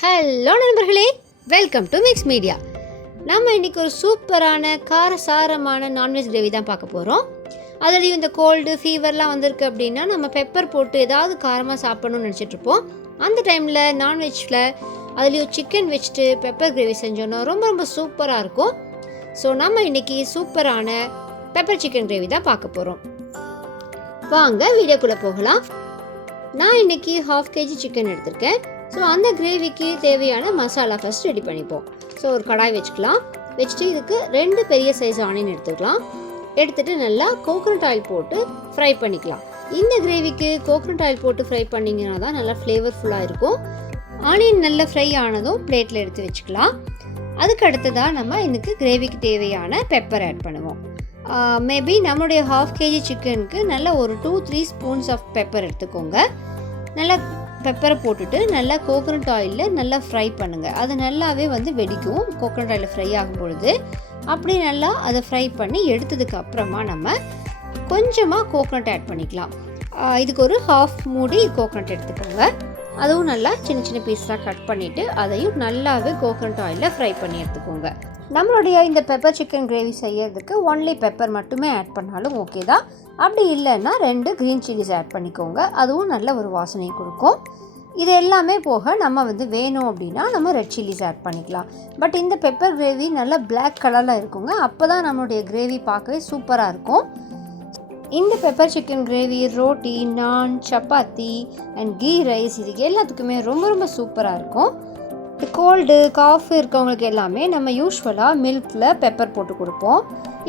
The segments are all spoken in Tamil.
ஹலோ நண்பர்களே, வெல்கம் டு மிக்ஸ் மீடியா. நம்ம இன்றைக்கி ஒரு சூப்பரான காரசாரமான நான்வெஜ் கிரேவி தான் பார்க்க போகிறோம். அதுலேயும் இந்த கோல்டு ஃபீவர்லாம் வந்திருக்கு அப்படின்னா நம்ம பெப்பர் போட்டு ஏதாவது காரமாக சாப்பிடணும்னு நினச்சிட்ருப்போம். அந்த டைமில் நான்வெஜ்ஜில் அதுலேயும் சிக்கன் வச்சுட்டு பெப்பர் கிரேவி செஞ்சோன்னா ரொம்ப ரொம்ப சூப்பராக இருக்கும். ஸோ நம்ம இன்றைக்கி சூப்பரான பெப்பர் சிக்கன் கிரேவி தான் பார்க்க போகிறோம். வாங்க வீடியோக்குள்ளே போகலாம். நான் இன்றைக்கி 1/2 kg சிக்கன் எடுத்திருக்கேன். ஸோ அந்த கிரேவிக்கு தேவையான மசாலா ஃபஸ்ட் ரெடி பண்ணிப்போம். ஸோ ஒரு கடாய் வச்சுட்டு இதுக்கு 2 பெரிய சைஸ் ஆனியன் எடுத்துகிட்டு நல்லா கோகோனட் ஆயில் போட்டு ஃப்ரை பண்ணிக்கலாம். இந்த கிரேவிக்கு கோகோனட் ஆயில் போட்டு ஃப்ரை பண்ணிங்கன்னா தான் நல்லா ஃப்ளேவர்ஃபுல்லாக இருக்கும். ஆனியன் நல்லா ஃப்ரை ஆனதும் பிளேட்டில் எடுத்து வச்சுக்கலாம். அதுக்கு அடுத்ததாக நம்ம இதுக்கு கிரேவிக்கு தேவையான பெப்பர் ஆட் பண்ணுவோம். மேபி நம்மளுடைய 1/2 kg சிக்கனுக்கு நல்லா ஒரு 2-3 ஸ்பூன்ஸ் ஆஃப் பெப்பர் எடுத்துக்கோங்க. நல்லா பெப்பரை போட்டுட்டு நல்லா கோகோனட் ஆயிலில் நல்லா ஃப்ரை பண்ணுங்கள். அது நல்லாவே வெடிக்கும் கோகோனட் ஆயிலில் ஃப்ரை ஆகும் பொழுது. அப்படி நல்லா அதை ஃப்ரை பண்ணி எடுத்ததுக்கு அப்புறமா நம்ம கொஞ்சமாக கோகோனட் ஆட் பண்ணிக்கலாம். இதுக்கு ஒரு 1/2 மூடி கோகோனட் எடுத்துக்கோங்க. அதுவும் நல்லா சின்ன சின்ன பீஸாக கட் பண்ணிவிட்டு அதையும் நல்லாவே கோகோனட் ஆயிலில் ஃப்ரை பண்ணி எடுத்துக்கோங்க. நம்மளுடைய இந்த பெப்பர் சிக்கன் கிரேவி செய்யறதுக்கு ஒன்லி பெப்பர் மட்டுமே ஆட் பண்ணாலும் ஓகே தான். அப்படி இல்லைன்னா 2 க்ரீன் சில்லிஸ் ஆட் பண்ணிக்கோங்க. அதுவும் நல்ல ஒரு வாசனை கொடுக்கும். இது எல்லாமே போக நம்ம வேணும் அப்படின்னா நம்ம ரெட் சில்லிஸ் ஆட் பண்ணிக்கலாம். பட் இந்த பெப்பர் கிரேவி நல்லா பிளாக் கலரில் இருக்குங்க. அப்போ தான் நம்மளுடைய கிரேவி பார்க்கவே சூப்பராக இருக்கும். இந்த பெப்பர் சிக்கன் கிரேவி ரோட்டி, நான், சப்பாத்தி அண்ட் கீ ரைஸ் இதுக்கு எல்லாத்துக்குமே ரொம்ப ரொம்ப சூப்பராக இருக்கும். கோல்டு காஃபி இருக்கவங்களுக்கு எல்லாமே நம்ம யூஸ்வலாக மில்கில் பெப்பர் போட்டு கொடுப்போம்.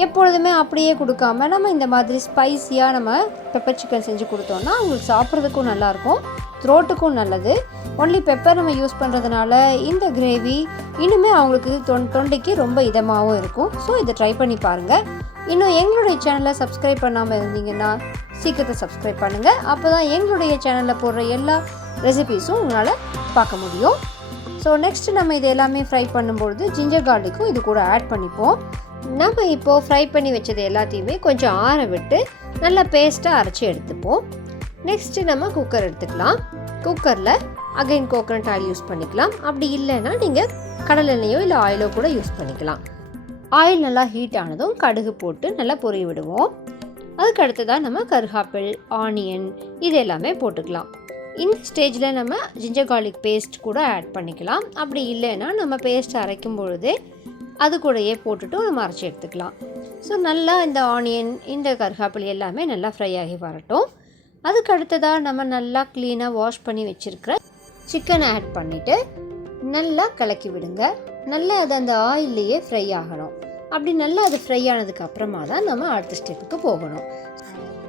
எப்பொழுதுமே அப்படியே கொடுக்காம நம்ம இந்த மாதிரி ஸ்பைஸியாக நம்ம பெப்பர் சிக்கன் செஞ்சு கொடுத்தோம்னா அவங்களுக்கு சாப்பிட்றதுக்கும் நல்லாயிருக்கும், த்ரோட்டுக்கும் நல்லது. ஒன்லி பெப்பர் நம்ம யூஸ் பண்ணுறதுனால இந்த கிரேவி இன்னுமே அவங்களுக்கு தொண்டைக்கு ரொம்ப இதமாகவும் இருக்கும். ஸோ இதை ட்ரை பண்ணி பாருங்கள். இன்னும் எங்களுடைய சேனலை சப்ஸ்கிரைப் பண்ணாமல் இருந்தீங்கன்னா சீக்கிரத்தை சப்ஸ்கிரைப் பண்ணுங்கள். அப்போ தான் எங்களுடைய சேனலில் போடுற எல்லா ரெசிபீஸும் உங்களால் பார்க்க முடியும். ஸோ நெக்ஸ்ட்டு நம்ம இது எல்லாமே ஃப்ரை பண்ணும்பொழுது ஜிஞ்சர் கார்லிக்கும் இது கூட ஆட் பண்ணிப்போம். நம்ம இப்போது ஃப்ரை பண்ணி வச்சது எல்லாத்தையுமே கொஞ்சம் ஆற விட்டு நல்லா பேஸ்ட்டாக அரைச்சி எடுத்துப்போம். நெக்ஸ்ட்டு நம்ம குக்கர் எடுத்துக்கலாம். குக்கரில் அகைன் கோகோனட் ஆயில் யூஸ் பண்ணிக்கலாம். அப்படி இல்லைன்னா நீங்கள் கடலை எண்ணெயோ இல்லை ஆயிலோ கூட யூஸ் பண்ணிக்கலாம். ஆயில் நல்லா ஹீட் ஆனதும் கடுகு போட்டு நல்லா பொரிய விடுவோம். அதுக்கு அடுத்ததாக நம்ம கருகாப்பிள், ஆனியன் இது எல்லாமே போட்டுக்கலாம். இந்த ஸ்டேஜில் நம்ம ஜிஞ்சர் கார்லிக் பேஸ்ட் கூட ஆட் பண்ணிக்கலாம். அப்படி இல்லைன்னா நம்ம பேஸ்ட் அரைக்கும் பொழுதே அது கூடயே போட்டுட்டு நம்ம அரைச்சி எடுத்துக்கலாம். ஸோ நல்லா இந்த ஆனியன் இந்த கருகாப்பிள் எல்லாமே நல்லா ஃப்ரை ஆகி வரட்டும். அதுக்கு அடுத்ததாக நம்ம நல்லா க்ளீனாக வாஷ் பண்ணி வச்சுருக்கிற சிக்கனை ஆட் பண்ணிவிட்டு நல்லா கலக்கி விடுங்க. நல்லா அது அந்த ஆயில்லையே ஃப்ரை ஆகணும். அப்படி நல்லா அது ஃப்ரை ஆனதுக்கு அப்புறமா தான் நம்ம அடுத்த ஸ்டெப்புக்கு போகணும்.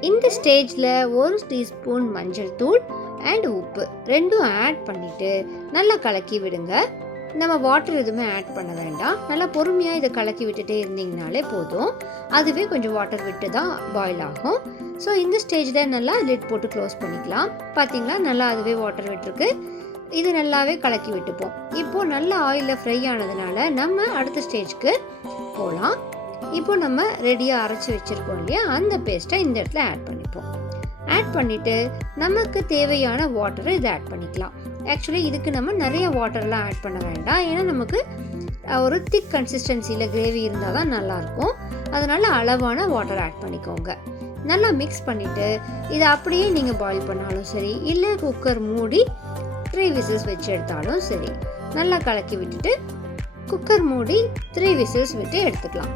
இந்த ஸ்டேஜில் 1 டீஸ்பூன் மஞ்சள் தூள் அண்ட் உப்பு 2ம் ஆட் பண்ணிவிட்டு நல்லா கலக்கி விடுங்க. நம்ம வாட்டர் எதுவுமே ஆட் பண்ண வேண்டாம். நல்லா பொறுமையாக இதை கலக்கி விட்டுட்டே இருந்தீங்கனாலே போதும். அதுவே கொஞ்சம் வாட்டர் விட்டு தான் பாயில் ஆகும். ஸோ இந்த ஸ்டேஜில் நல்லா லிட் போட்டு க்ளோஸ் பண்ணிக்கலாம். பார்த்தீங்களா, நல்லா அதுவே வாட்டர் விட்டுருக்கு. இது நல்லாவே கலக்கி விட்டுப்போம். இப்போது நல்லா ஆயிலில் ஃப்ரை ஆனதுனால நம்ம அடுத்த ஸ்டேஜ்க்கு போகலாம். இப்போ நம்ம ரெடியாக அரைச்சி வச்சுருக்கோம் இல்லையா, அந்த பேஸ்ட்டை இந்த இடத்துல ஆட் பண்ணிப்போம். ஆட் பண்ணிவிட்டு நமக்கு தேவையான வாட்டரை இதை ஆட் பண்ணிக்கலாம். ஆக்சுவலி இதுக்கு நம்ம நிறைய வாட்டர்லாம் ஆட் பண்ண வேண்டாம். ஏன்னா நமக்கு ஒரு திக் கன்சிஸ்டன்சியில் கிரேவி இருந்தால் தான் நல்லாயிருக்கும். அதனால் அளவான வாட்டர் ஆட் பண்ணிக்கோங்க. நல்லா மிக்ஸ் பண்ணிவிட்டு இதை அப்படியே நீங்கள் பாயில் பண்ணாலும் சரி, இல்லை குக்கர் மூடி 3 விசில்ஸ் வச்சு எடுத்தாலும் சரி, நல்லா கலக்கி விட்டுட்டு குக்கர் மூடி 3 விசில்ஸ் விட்டு எடுத்துக்கலாம்.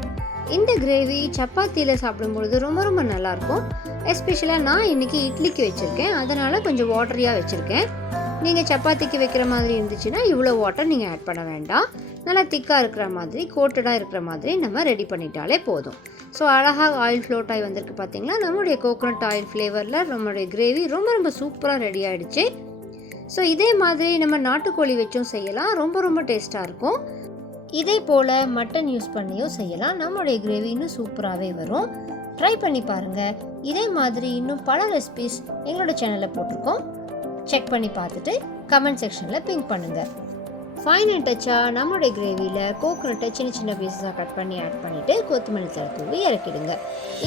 இந்த கிரேவி சப்பாத்தியில் சாப்பிடும்பொழுது ரொம்ப ரொம்ப நல்லாயிருக்கும். எஸ்பெஷலாக நான் இன்றைக்கி இட்லிக்கு வச்சுருக்கேன், அதனால் கொஞ்சம் வாட்டரியாக வச்சுருக்கேன். நீங்கள் சப்பாத்திக்கு வைக்கிற மாதிரி இருந்துச்சுன்னா இவ்வளோ வாட்டர் நீங்கள் ஆட் பண்ண வேண்டாம். நல்லா திக்காக இருக்கிற மாதிரி, கோட்டடாக இருக்கிற மாதிரி நம்ம ரெடி பண்ணிட்டாலே போதும். ஸோ அழகாக ஆயில் ஃப்ளோட் ஆகி வந்திருக்கு பார்த்தீங்களா. நம்மளுடைய கோகோனட் ஆயில் ஃப்ளேவரில் நம்மளுடைய கிரேவி ரொம்ப ரொம்ப சூப்பராக ரெடி ஆகிடுச்சு. ஸோ இதே மாதிரி நம்ம நாட்டுக்கோழி வச்சும் செய்யலாம், ரொம்ப ரொம்ப டேஸ்ட்டாக இருக்கும். இதே போல் மட்டன் யூஸ் பண்ணியும் செய்யலாம். நம்மளுடைய கிரேவி இன்னும் சூப்பராகவே வரும். ட்ரை பண்ணி பாருங்கள். இதே மாதிரி இன்னும் பல ரெசிபீஸ் எங்களோட சேனலில் போட்டிருக்கோம். செக் பண்ணி பார்த்துட்டு கமெண்ட் செக்ஷனில் பிங்க் பண்ணுங்கள். ஃபைனல் டச்சாக நம்மளுடைய கிரேவியில் கோகோனட்டை சின்ன சின்ன பீஸஸாக கட் பண்ணி ஆட் பண்ணிவிட்டு கொத்தமல்லி தழை தூவி இறக்கிடுங்க.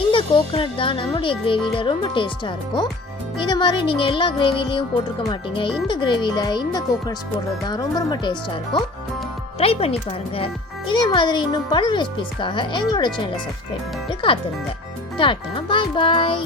இந்த கோகோனட் தான் நம்மளுடைய கிரேவியில் ரொம்ப டேஸ்ட்டாக இருக்கும். இதை மாதிரி நீங்கள் எல்லா கிரேவிலையும் போட்டிருக்க மாட்டீங்க. இந்த கிரேவியில் இந்த கோகோனட்ஸ் போடுறது தான் ரொம்ப ரொம்ப டேஸ்ட்டாக இருக்கும். ட்ரை பண்ணி பாருங்கள். இதே மாதிரி இன்னும் பல ரெசிபீஸ்க்காக எங்களோட சேனலை சப்ஸ்கிரைப் பண்ணிட்டு காத்துருங்க. டாட்டா, பாய் பாய்.